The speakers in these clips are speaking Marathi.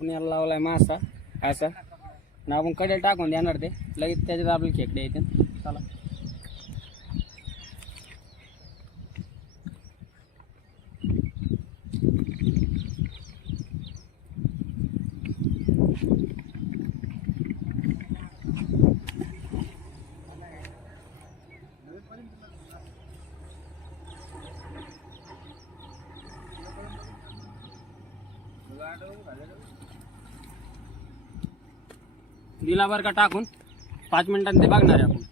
आपण याला लावलाय मासा असा. आणि आपण कडे टाकून देणार ते. लगेच त्याच्यात आपले खेकडे येते. चला. दिला बरं का टाकून? पाच मिनिटांनी ते बघणार आहे आपण.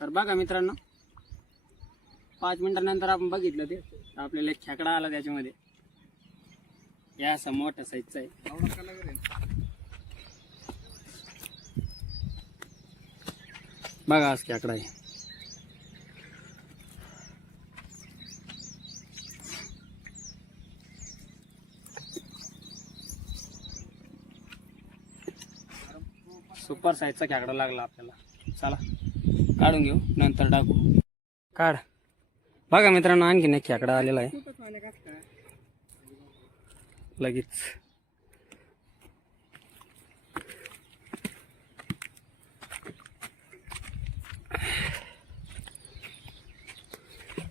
तर बघा मित्रांनो पाच मिनिटानंतर आपण बघितलं ते. आपल्याला एक खेकडा आला त्याच्यामध्ये. या असा मोठा साईजचा आहे. बघा आज खेकडा आहे. सुपर साईजचा खेकडा लागला आपल्याला. चला काढून घेऊ नंतर टाकू. काढ. बघा मित्रांनो आणखीन एक खेकडा आलेला आहे. लगेच.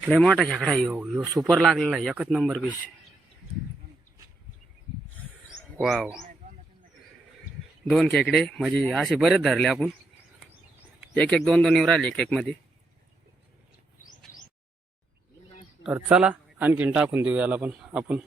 लय मोठा खेकडा आहे यो. सुपर लागलेला आहे. एकच नंबर पीस वाव दोन खेकडे म्हणजे असे बरेच धरले आपण. एक एक दोन दोन येऊ राहिले एक एकमध्ये तर चला आणखीन टाकून देऊ याला पण आपण.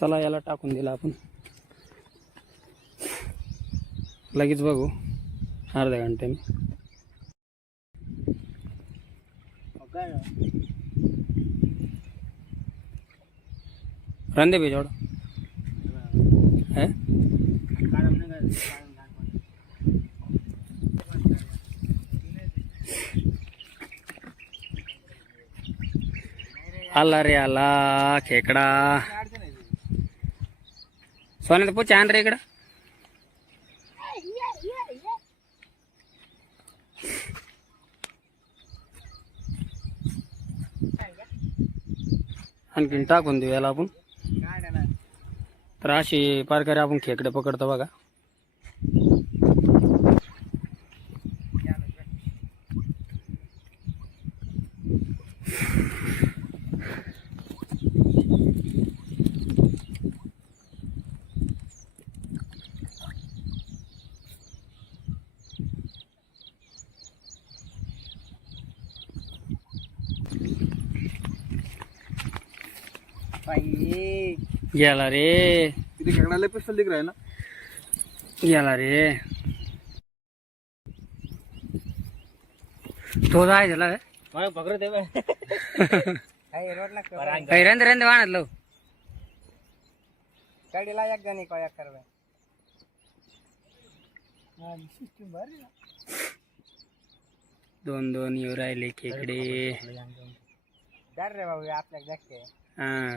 चला याला टाकून दिला आपण. लगेच बघू. अर्ध्या घंट्याने रंदे बेजोड है आला रे आला खेकडा सोन्याचं पोच आण रे आणखीन टाकून देऊ याला आपण. तर अशी प्रकारे आपण खेकडे पकडतो बघा. गेला रे. किती खेकडाला पिस्तल दिख रहा है ना? गेला रे. तो जाय झाला रे पकड़ दे काही रंद रंद वाहनातलो गाडीला एक जणी काय करवे दोन दोन येऊ राहिले खेकडे. रे बाबू आपल्या जागते हा.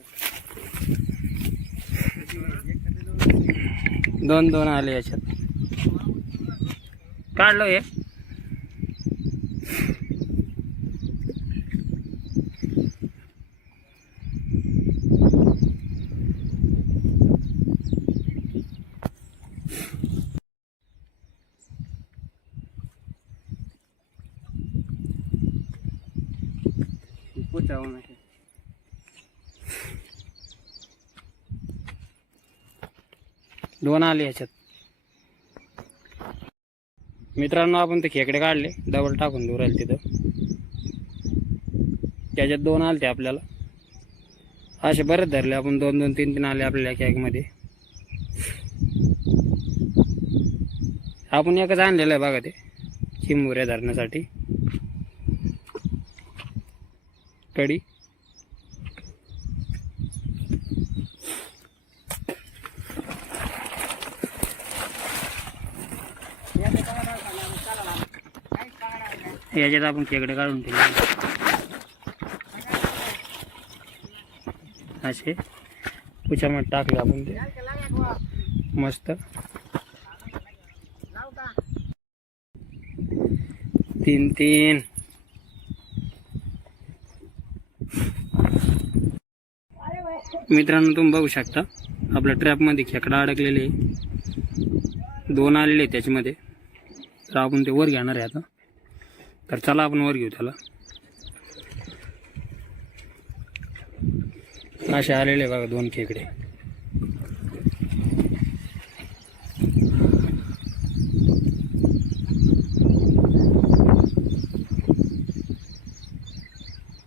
दोन दोन आले याच्यात. काढलो हे. पुचावून दोन आले याच्यात. मित्रांनो आपण ते खेकडे काढले. डबल टाकून दूर राहिले तिथं. त्याच्यात दोन आले ते आपल्याला. असे बरेच धरले आपण. दोन दोन तीन तीन आले आपल्या कॅगमध्ये आपण एकच आणलेलं आहे बघा ते. चिंबुऱ्या धरण्यासाठी. कडी. याच्यात आपण खेकडे काढून ठेवले. असे. पुच्यामध्ये टाकले आपण ते. मस्त. तीन तीन. मित्रांनो तुम्ही बघू शकता. आपल्या ट्रॅपमध्ये खेकडा अडकलेले. दोन आलेले त्याच्यामध्ये. तर आपण ते वर घेणार आहे आता. तर चला आपण वर घेऊ त्याला. असे आलेले बघा दोन खेकडे.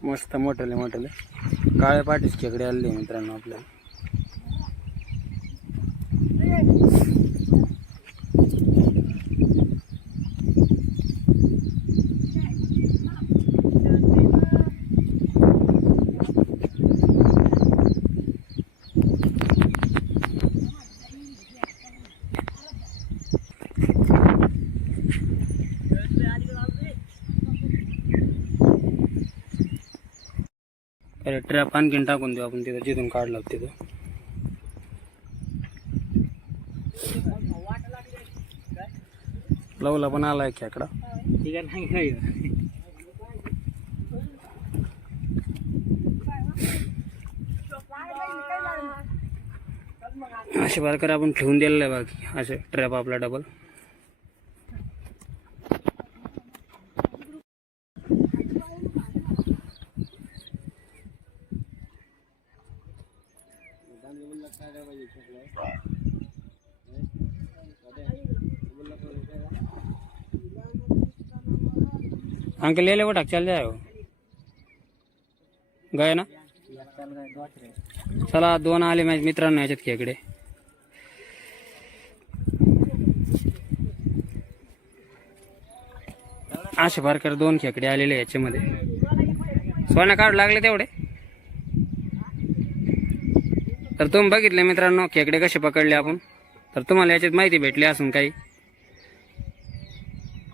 मस्त मोठले मोठले. काळ्या पाठीच खेकडे आलेले मित्रांनो आपल्याला. ट्रॅप आणखीन टाकून देऊ आपण तिथं जिथून काढलं होतं तिथं. लवला पण आलाय खेकडा ठीक आहे नाही असे प्रकारे आपण ठेवून दिलेलं आहे बाकी असे ट्रॅप आपला डबल अंकल ले ले वो चल जाए गए ना? चला दोन आले माझ्या मित्रांनो याच्यात खेकडे. असे प्रकारे दोन खेकडे आलेले याच्यामध्ये. स्वर्ण काढू लागले तेवढे. तर तुम्ही बघितले मित्रांनो खेकडे कसे पकडले आपण. तर तुम्हाला याच्यात माहिती भेटली असून काही.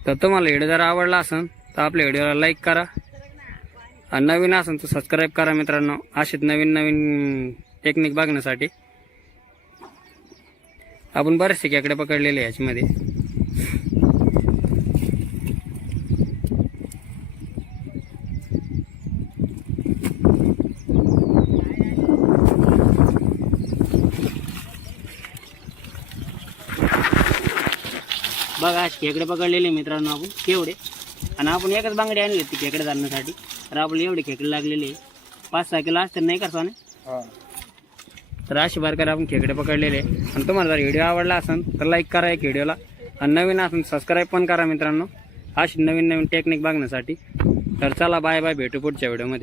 तर तुम्हाला व्हिडिओ जर आवडला असेल तर आपल्या व्हिडिओला लाईक करा. आणि नवीन असेल तर सबस्क्राईब करा मित्रांनो. असेच नवीन नवीन टेक्निक बघण्यासाठी. आपण बरेचसे खेकडे पकडलेले आहे याच्यामध्ये. बघा असे खेकडे पकडलेले मित्रांनो आपण. केवढे? आणि आपण एकच बांगडी आणली होती खेकडे धरण्यासाठी. तर आपल्याला एवढे खेकडे लागलेले. पाच सहा किलो असतात नाही का सोने? तर अशी प्रकारे आपण खेकडे पकडलेले. आणि तुम्हाला जर व्हिडिओ आवडला असेल तर लाईक करा एक व्हिडिओला. आणि नवीन असेल सबस्क्राईब पण करा मित्रांनो. अशी नवीन नवीन टेक्निक बघण्यासाठी. तर चला बाय बाय भेटू पुढच्या व्हिडिओमध्ये